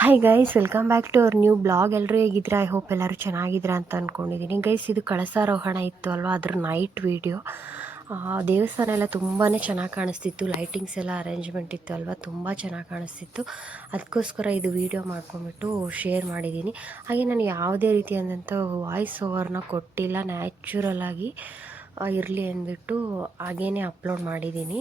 Hi guys, welcome back to our new blog. ಎಲ್ಲರೂ ಹೇಗಿದ್ದೀರಾ? I hope ಎಲ್ಲರೂ ಚೆನ್ನಾಗಿದ್ದೀರಾ ಅಂತ ಅಂದ್ಕೊಂಡಿದ್ದೀನಿ. ಗೈಸ್, ಇದು ಕಳಸಾರೋಹಣ ಇತ್ತು ಅಲ್ವಾ, ಅದ್ರ ನೈಟ್ ವೀಡಿಯೋ. ದೇವಸ್ಥಾನ ಎಲ್ಲ ತುಂಬಾ ಚೆನ್ನಾಗಿ ಕಾಣಿಸ್ತಿತ್ತು. ಲೈಟಿಂಗ್ಸ್ ಎಲ್ಲ ಅರೇಂಜ್ಮೆಂಟ್ ಇತ್ತು ಅಲ್ವಾ, ತುಂಬ ಚೆನ್ನಾಗಿ ಕಾಣಿಸ್ತಿತ್ತು. ಅದಕ್ಕೋಸ್ಕರ ಇದು ವೀಡಿಯೋ ಮಾಡ್ಕೊಂಬಿಟ್ಟು ಶೇರ್ ಮಾಡಿದ್ದೀನಿ. ಹಾಗೆ ನಾನು ಯಾವುದೇ ರೀತಿಯಾದಂಥ ವಾಯ್ಸ್ ಓವರ್ನ ಕೊಟ್ಟಿಲ್ಲ, ನ್ಯಾಚುರಲಾಗಿ ಇರಲಿ ಅಂದ್ಬಿಟ್ಟು ಹಾಗೇ ಅಪ್ಲೋಡ್ ಮಾಡಿದ್ದೀನಿ.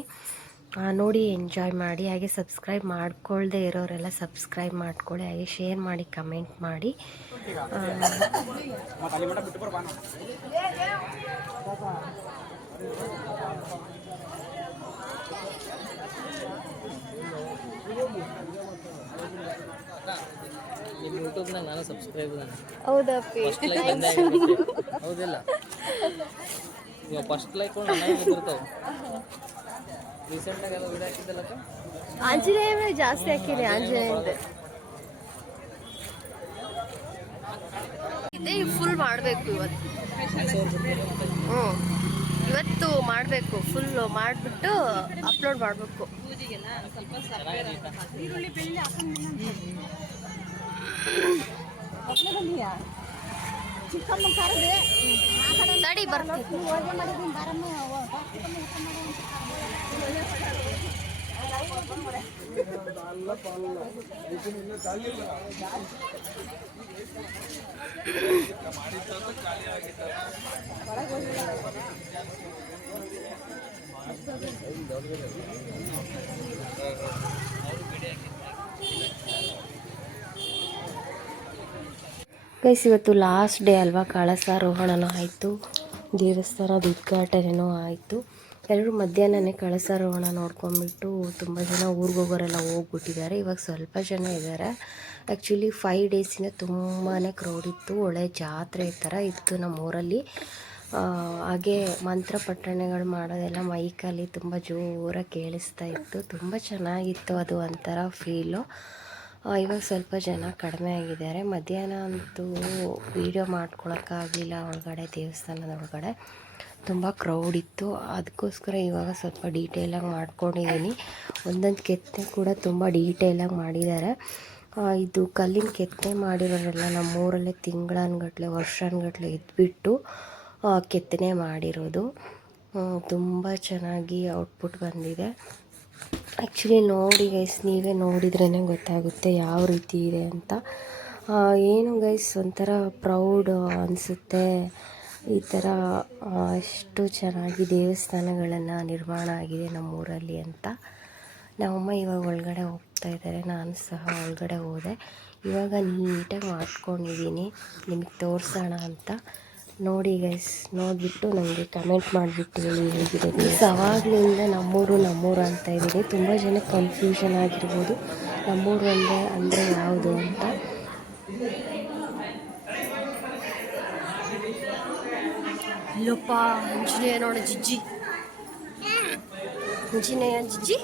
ನೋಡಿ, ಎಂಜಾಯ್ ಮಾಡಿ. ಹಾಗೆ ಸಬ್ಸ್ಕ್ರೈಬ್ ಮಾಡ್ಕೊಳ್ದೆ ಇರೋರೆಲ್ಲ ಸಬ್ಸ್ಕ್ರೈಬ್ ಮಾಡ್ಕೊಳ್ಳಿ. ಹಾಗೆ ಶೇರ್ ಮಾಡಿ, ಕಮೆಂಟ್ ಮಾಡಿ. ಯೂಟ್ಯೂಬ್ನಾಗ ನಾನು ಸಬ್ಸ್ಕ್ರೈಬ್ ಹೌದಾ? ಹೌದಿಲ್ಲ, ಇವಾಗ ಫಸ್ಟ್ ಲೈಕ್ ಬಂದಿರ್ತಾವೆ. ರೀಸೆಂಟಾಗಿ ಎಲ್ಲ ವಿಡಿಯೋ ಹಾಕಿದ್ದಲ್ಲಕ್ಕ, ಆಂಜನೇಯ ಜಾಸ್ತಿ ಹಾಕಿರಿ. ಆಂಜನೇಯಂದು ಇದೇ ಫುಲ್ ಮಾಡಬೇಕು ಇವತ್ತು. ಇವತ್ತು ಮಾಡಬೇಕು, ಫುಲ್ ಮಾಡಿಬಿಟ್ಟು ಅಪ್ಲೋಡ್ ಮಾಡಬೇಕು. ತಡಿ ಬರ್ತೀನಿ. ಗೈಸ್, ಇವತ್ತು ಲಾಸ್ಟ್ ಡೇ ಅಲ್ವಾ, ಕಳಸಾರೋಹಣನೂ ಆಯಿತು, ದೇವಸ್ಥಾನದ ಉದ್ಘಾಟನೆಯೂ ಆಯಿತು. ಎಲ್ಲರೂ ಮಧ್ಯಾಹ್ನನೇ ಕಳಸಾರೋಹಣ ನೋಡ್ಕೊಂಡ್ಬಿಟ್ಟು ತುಂಬ ಜನ ಊರಿಗೆ ಹೋಗೋರೆಲ್ಲ ಹೋಗ್ಬಿಟ್ಟಿದ್ದಾರೆ. ಇವಾಗ ಸ್ವಲ್ಪ ಜನ ಇದ್ದಾರೆ. ಆ್ಯಕ್ಚುಲಿ 5 ಡೇಸಿಂದ ತುಂಬಾ ಕ್ರೌಡ್ ಇತ್ತು. ಒಳ್ಳೆ ಜಾತ್ರೆ ಥರ ಇತ್ತು ನಮ್ಮೂರಲ್ಲಿ. ಹಾಗೆ ಮಂತ್ರ ಪಠಣೆಗಳು ಮಾಡೋದೆಲ್ಲ ಮೈಕಲ್ಲಿ ತುಂಬ ಜೋರಾಗಿ ಕೇಳಿಸ್ತಾ ಇತ್ತು. ತುಂಬ ಚೆನ್ನಾಗಿತ್ತು, ಅದು ಒಂಥರ ಫೀಲು. ಇವಾಗ ಸ್ವಲ್ಪ ಜನ ಕಡಿಮೆ ಆಗಿದ್ದಾರೆ. ಮಧ್ಯಾಹ್ನ ಅಂತೂ ವೀಡಿಯೋ ಮಾಡ್ಕೊಳಕ್ಕಾಗಲಿಲ್ಲ. ಒಳಗಡೆ, ದೇವಸ್ಥಾನದ ಒಳಗಡೆ ತುಂಬ ಕ್ರೌಡ್ ಇತ್ತು. ಅದಕ್ಕೋಸ್ಕರ ಇವಾಗ ಸ್ವಲ್ಪ ಡೀಟೇಲಾಗಿ ಮಾಡ್ಕೊಂಡಿದ್ದೀನಿ. ಒಂದೊಂದು ಕೆತ್ತನೆ ಕೂಡ ತುಂಬ ಡೀಟೇಲಾಗಿ ಮಾಡಿದ್ದಾರೆ. ಇದು ಕಲ್ಲಿನ ಕೆತ್ತನೆ ಮಾಡಿರೋರೆಲ್ಲ ನಮ್ಮೂರಲ್ಲೇ ತಿಂಗಳಾನ್ಗಟ್ಲೆ, ವರ್ಷಾನ್ಗಟ್ಲೆ ಇದ್ಬಿಟ್ಟು ಕೆತ್ತನೆ ಮಾಡಿರೋದು. ತುಂಬ ಚೆನ್ನಾಗಿ ಔಟ್ಪುಟ್ ಬಂದಿದೆ. ಆ್ಯಕ್ಚುಲಿ ನೋಡಿ ಗೈಸ್, ನೀವೇ ನೋಡಿದ್ರೇ ಗೊತ್ತಾಗುತ್ತೆ ಯಾವ ರೀತಿ ಇದೆ ಅಂತ. ಏನು ಗೈಸ್, ಒಂಥರ ಪ್ರೌಡ್ ಅನಿಸುತ್ತೆ. ಈ ಥರ ಎಷ್ಟು ಚೆನ್ನಾಗಿ ದೇವಸ್ಥಾನಗಳನ್ನು ನಿರ್ಮಾಣ ಆಗಿದೆ ನಮ್ಮೂರಲ್ಲಿ ಅಂತ. ನಮ್ಮಮ್ಮ ಇವಾಗ ಒಳಗಡೆ ಹೋಗ್ತಾ ಇದ್ದಾರೆ, ನಾನು ಸಹ ಒಳಗಡೆ ಹೋದೆ. ಇವಾಗ ನೀಟಾಗಿ ಮಾಡ್ಕೊಂಡಿದ್ದೀನಿ, ನಿಮಗೆ ತೋರಿಸೋಣ ಅಂತ. ನೋಡಿ ಗೈಸ್, ನೋಡಿಬಿಟ್ಟು ನನಗೆ ಕಮೆಂಟ್ ಮಾಡಿಬಿಟ್ಟು ಹೇಳಿ ಹೇಗಿದೆ. ಅವಾಗಲಿಂದ ನಮ್ಮೂರು ಅಂತ ಇದ್ದೀನಿ. ತುಂಬ ಜನ ಕನ್ಫ್ಯೂಷನ್ ಆಗಿರ್ಬೋದು, ನಮ್ಮೂರು ಅಂದರೆ ಯಾವುದು ಅಂತ. ಇಲ್ಲಪ್ಪ, ಆಂಜನೇಯ ನೋಡ ಜಿಜ್ಜಿ, ಆಂಜನೇಯ ಜಿಜ್ಜಿ.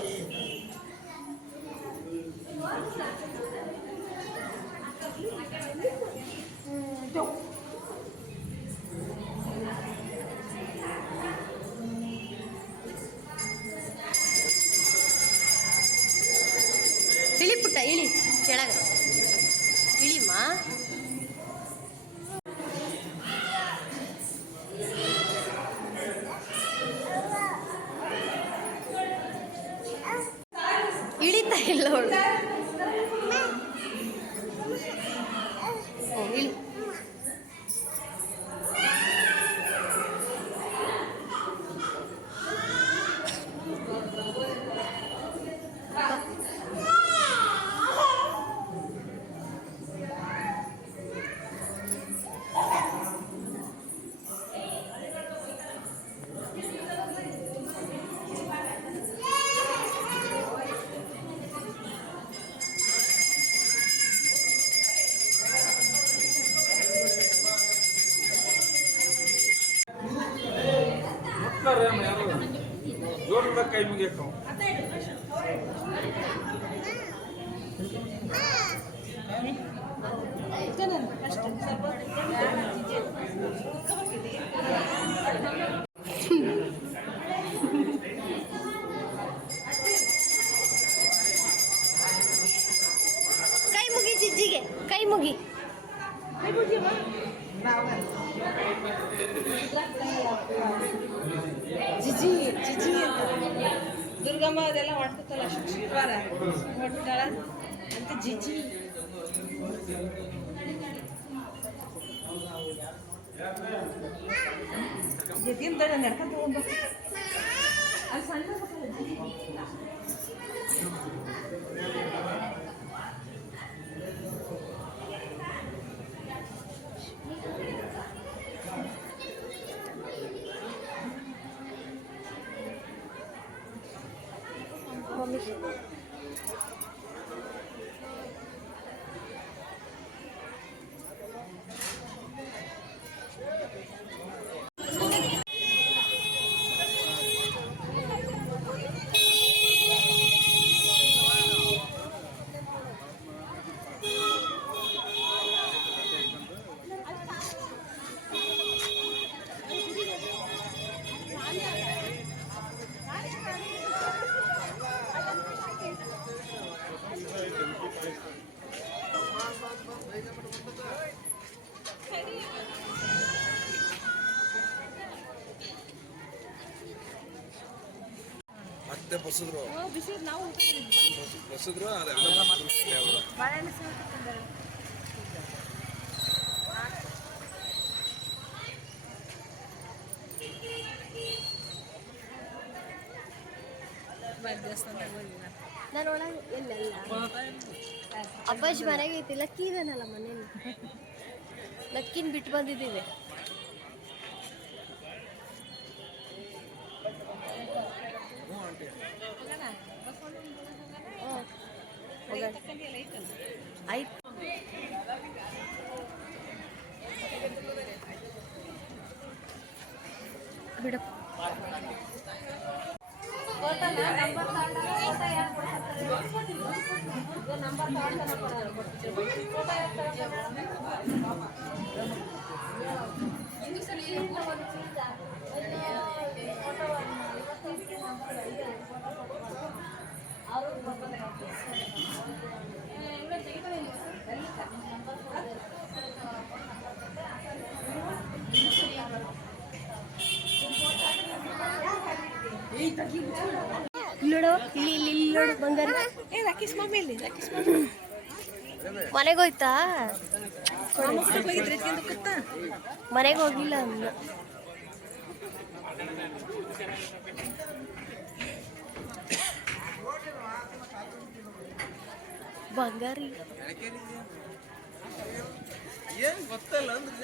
ಇಳಿ ಪುಟ್ಟ, ಇಳಿ ಕೆಳಗೆ ಇಳಿಮ್ಮ. ಇಳಿತಾ ಇಲ್ಲ ಅವಳು. ಇಳಿ. ಕೈ ಮುಗಿಯಕ್ಕೆ ಕೈ ಮುಗಿ ಜಿಜಿಗೆ ಕೈ ಮುಗಿ. ಜಿಜಿ ಜಿಜಿ ಅಂತ ದುರ್ಗಮ್ಮ ಅದೆಲ್ಲ ಮಾಡ್ಕೊತಲ್ಲ ಶುಕ್ರವಾರ ಹೊಟ್ಟಾಳ ಅಂತ ಜಿಜಿ. ಜಗ್ಗಿನ ತಡ ನಡ್ಕೊಂತ ಹೋಗ್ಬ ಅಲ್ಲಿ ಸಣ್ಣ ಮಮ್ಮಿ ಮತ್ತೆ ಬಸಿದ್ರು ನಾವು ಬಸಿದ್ರು ಅದೇ ಬಾಳೆಹಣ್ಣು ಸಿಗುತ್ತೆ. ದೇವಸ್ಥಾನದಾಗ ಹೋಗಿ ನಾನು ಒಳಗೆ ಇಲ್ಲ ಅಬ್ಬಾಜ್ ಮನೆಗೆ ಐತಿ ಲಕ್ಕಿ ಇದನ್ನಲ್ಲ ಮನೇಲಿ ಲಕ್ಕಿನ ಬಿಟ್ಟು ಬಂದಿದ್ದೀವಿ. ಆಯ್ತು ಬಿಡು. ನೋಡು ಇಲ್ಲಿ ನೋಡು ಬಂಗಾರ. ರಾಕೇಶ್ ಮಾಮಿ ಇಲ್ಲಿ ರಾಕೇಶ್ ಮಾಮಿ ಮನೆಗೆ ಹೋಯ್ತಾ? ಹೋಗಿದ್ರಿ ತಿಂದಕ್ಕತ್ತ ಮನೆಗೆ ಹೋಗಿಲ್ಲ ಅನ್ನ. ಬಂಗಾರಿ ಏನ್ ಗೊತ್ತಲ್ಲ ಅಂದ್ರೆ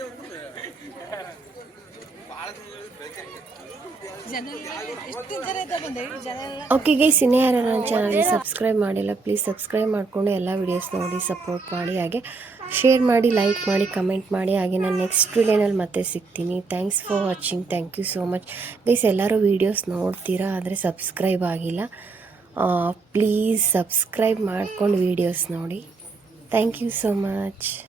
ಎಷ್ಟು ಜನ ಇದ್ದ ಬಂದೆ ಜನ ಎಲ್ಲ. ಓಕೆ ಗೈಸ್, ಇನ್ನೇ ಯಾರು ನನ್ನ ಚಾನಲ್ಗೆ ಸಬ್ಸ್ಕ್ರೈಬ್ ಮಾಡಿಲ್ಲ ಪ್ಲೀಸ್ ಸಬ್ಸ್ಕ್ರೈಬ್ ಮಾಡಿಕೊಂಡು ಎಲ್ಲ ವೀಡಿಯೋಸ್ ನೋಡಿ ಸಪೋರ್ಟ್ ಮಾಡಿ, ಹಾಗೆ ಶೇರ್ ಮಾಡಿ, ಲೈಕ್ ಮಾಡಿ, ಕಮೆಂಟ್ ಮಾಡಿ. ಹಾಗೆ ನಾನು ನೆಕ್ಸ್ಟ್ ವಿಡಿಯೋನಲ್ಲಿ ಮತ್ತೆ ಸಿಗ್ತೀನಿ. Thanks for watching. Thank you so much guys. ಎಲ್ಲರೂ ವೀಡಿಯೋಸ್ ನೋಡ್ತೀರಾ ಆದರೆ ಸಬ್ಸ್ಕ್ರೈಬ್ ಆಗಿಲ್ಲ. ಪ್ಲೀಸ್ ಸಬ್ಸ್ಕ್ರೈಬ್ ಮಾಡ್ಕೊಂಡು ವೀಡಿಯೋಸ್ ನೋಡಿ. Thank you so much.